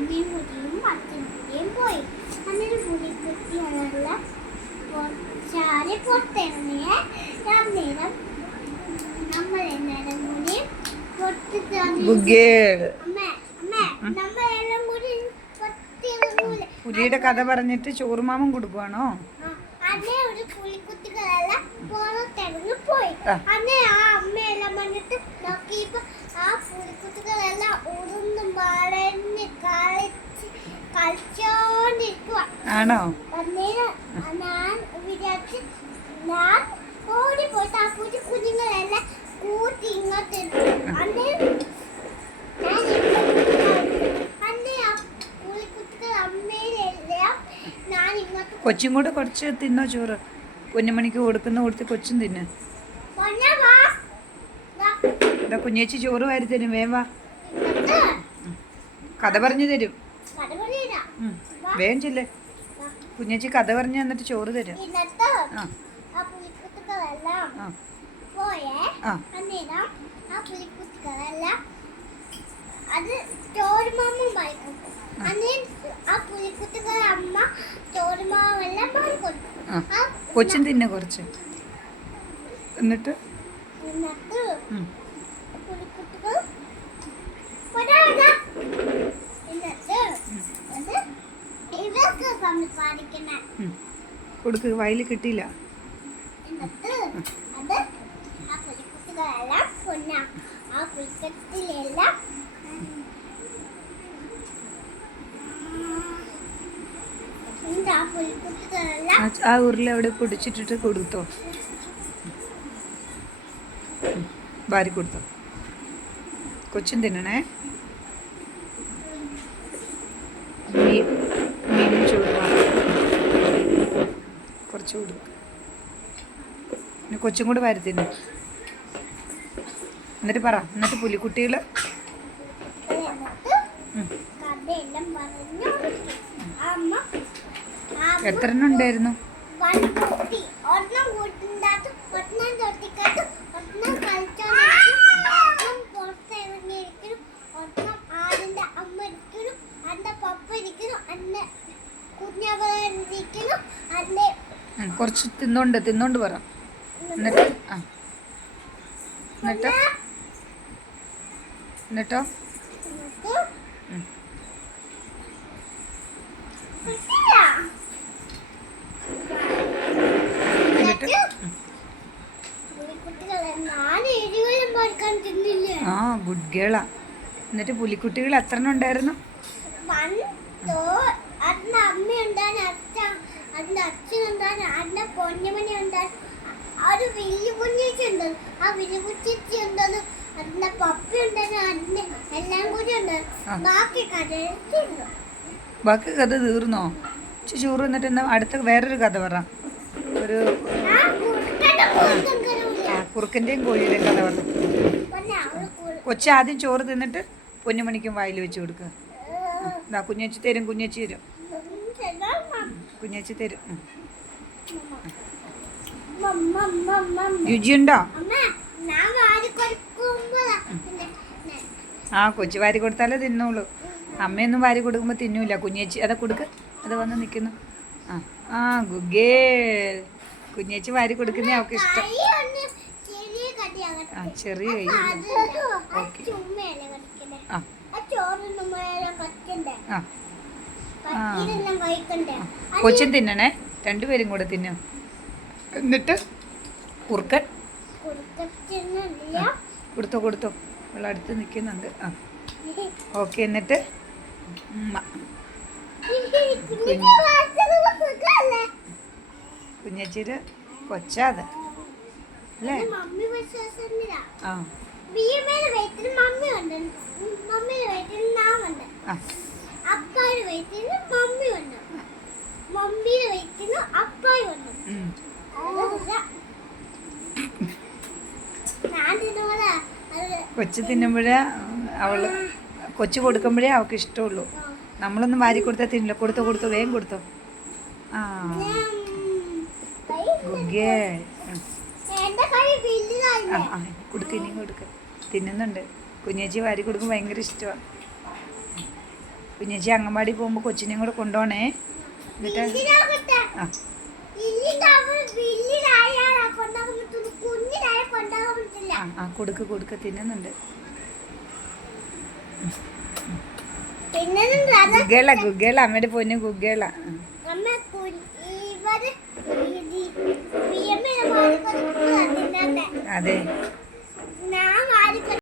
അമ്മയും കുട്ടിയും അച്ഛനും കുട്ടിയും പോയി. അങ്ങനെ പുലിക്കുട്ടികളെല്ലാം ചാടി പുറത്തിറങ്ങിയ അന്നേരം നമ്മളെല്ലാരും കൂടി നമ്മളെല്ലാം കൂടി പുലിയുടെ കഥ പറഞ്ഞിട്ട് ചോറുമാമൻ കൊടുക്കുവാണോ? അന്നേ ഒരു പുലിക്കുട്ടികളെല്ലാം പുറത്തിറങ്ങി പോയി. അന്നേ ആ അമ്മയെല്ലാം വന്നിട്ട് നോക്കിയപ്പോ ആ പുലിക്കുട്ടികളെല്ലാം ഉറുന്നും വളഞ്ഞ് കളിച്ചോണ്ടിരിക്കുക. ആണോ? അന്നേരം ഞാൻ വിചാരിച്ച് ഞാൻ ഓടിപ്പോയിട്ട് ആ കുഞ്ഞുങ്ങളെല്ലാം കൂട്ടി ഇങ്ങോട്ട് അന്നേരം കൊച്ചും കൂടെ കുറച്ച് തിന്നോ ചോറ്. കുഞ്ഞുമണിക്ക് കൊടുത്ത് കൊച്ചും തിന്ന്. ഇതാ കുഞ്ഞേച്ചി ചോറ് വാരി തരും. വേവാ കഥ പറഞ്ഞു തരും. വേഗം ചെല്ലേ. കുഞ്ഞേച്ചി കഥ പറഞ്ഞു തന്നിട്ട് ചോറ് തരും. അത് ചോറുമാമൻ വായിക്കും. ആ പുലിക്കുട്ടികളെ അമ്മ ചോറുമാവെല്ലാം വായിക്കൊടുക്കും. കൊച്ചും തിന്നെ കുറച്ച്. എന്നിട്ട് പുലിക്കുട്ടികൾ കൊടുക്ക്. വയലിൽ കിട്ടിയില്ല. ആ പുലിക്കുട്ടിലെല്ലാം ആ ഉരുള അവിടെ പൊടിച്ചിട്ടിട്ട് കൊടുത്തോ. വാരി കൊടുത്തോ. കൊച്ചും തിന്നണേ. മീനും ചോറ് കുറച്ച് കൊടുക്കും. പിന്നെ കൊച്ചും കൂടെ വാരി തിന്നു. എന്നിട്ട് പറ. എന്നിട്ട് പുലിക്കുട്ടികൾ എത്ര എണ്ണം ഉണ്ടായിരുന്നു? കുറച്ച് തിന്നോണ്ട് പറ. എന്നിട്ട് എന്നിട്ടോ ആ ഗുഡ് ഗേളാ. എന്നിട്ട് പുലിക്കുട്ടികൾ എത്ര എണ്ണം ഉണ്ടായിരുന്നു? ബാക്കി കഥ തീർന്നോ? ചോറ് എന്നിട്ട് എന്നാ അടുത്ത വേറൊരു കഥ പറ. ഒരു കുറുക്കൻ്റെയും കോഴിയുടെയും കഥ പറഞ്ഞു. കൊച്ചു ആദ്യം ചോറ് തിന്നിട്ട് പൊന്നുമണിക്കും വായിൽ വെച്ച് കൊടുക്കുക. കുഞ്ഞേച്ചി തരും. കുഞ്ഞേച്ചി തരും. രുചിയുണ്ടോ? ആ കൊച്ചു വാരി കൊടുത്താലേ തിന്നോളൂ. അമ്മയൊന്നും വാരി കൊടുക്കുമ്പോൾ തിന്നൂല. കുഞ്ഞേച്ചി അതാ കൊടുക്ക്. അത് വന്ന് നിൽക്കുന്നു. ആ ഗുഗേ. കുഞ്ഞേച്ചി വാരി കൊടുക്കുന്നേ അവൾക്ക് ഇഷ്ടം. ആ ചെറിയ കൈ. ഓക്കെ. കൊച്ചും തിന്നണേ. രണ്ടുപേരും കൂടെ തിന്നും. എന്നിട്ട് കുറുക്കൻ കൊടുത്തോ. അവൾ അടുത്ത് നിൽക്കുന്നുണ്ട്. ഓക്കെ. എന്നിട്ട് കുഞ്ഞേച്ചിയുടെ കൊച്ചാത് അല്ലേ? ആ കൊച്ചു തിന്നുമ്പോഴേ അവള് കൊച്ചു കൊടുക്കുമ്പോഴേ അവൾക്ക് ഇഷ്ടമുള്ളൂ. നമ്മളൊന്നും വാരി കൊടുത്താൽ തിന്നില്ല. കൊടുത്തോ വേഗം കൊടുത്തോ. ആ ഗുഗേ. കൊടുക്ക. ഇനിയും കൊടുക്ക. തിന്നുന്നുണ്ട്. കുഞ്ഞേച്ചി വാരി കൊടുക്കും ഭയങ്കര ഇഷ്ടമാണ്. കുഞ്ഞേച്ചി അങ്കൻവാടി പോകുമ്പോൾ കൊച്ചിനെയും കൂടെ കൊണ്ടുപോണേ. എന്നിട്ട് ഇതിനകത്ത് ആ വലിയതായാലാ കൊണ്ടാകാൻ പറ്റുള്ളൂ, കുഞ്ഞിനായ കൊണ്ടാകാൻ പറ്റില്ല. ആ കൊടുക്ക് തിന്നുന്നുണ്ട്. പിന്നെ ഗുഗേള അമ്മയുടെ പൊന്നു ഗുഗേള. അമ്മ ഇവര് അതെ